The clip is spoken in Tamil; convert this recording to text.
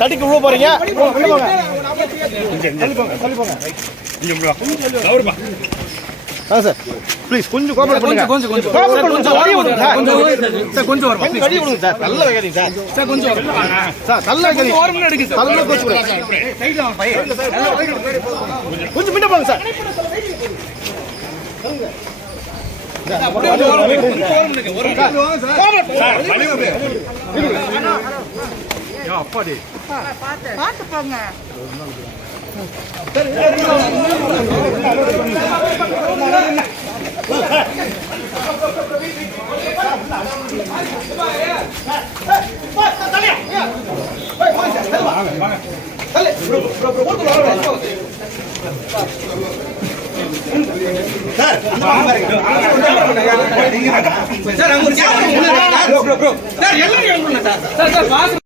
தட்டிக்கு உள்ள போறீங்க. சார் ப்ளீஸ் கொஞ்சம் கோஆபரேட் பண்ணுங்க. கொஞ்சம் வழி விடுங்க சார். கொஞ்சம் வழி விடுங்க சார். நல்ல வைக்காதீங்க சார். சார் கொஞ்சம் சார் நல்ல வைக்காதீங்க. ஒரு மினிட் எடுங்க சார். நல்ல கோச்சு விடுங்க. சைடுல வாங்க பைய. கொஞ்சம் முன்ன போங்க சார். அப்பாடி பாத்து போங்க. சார்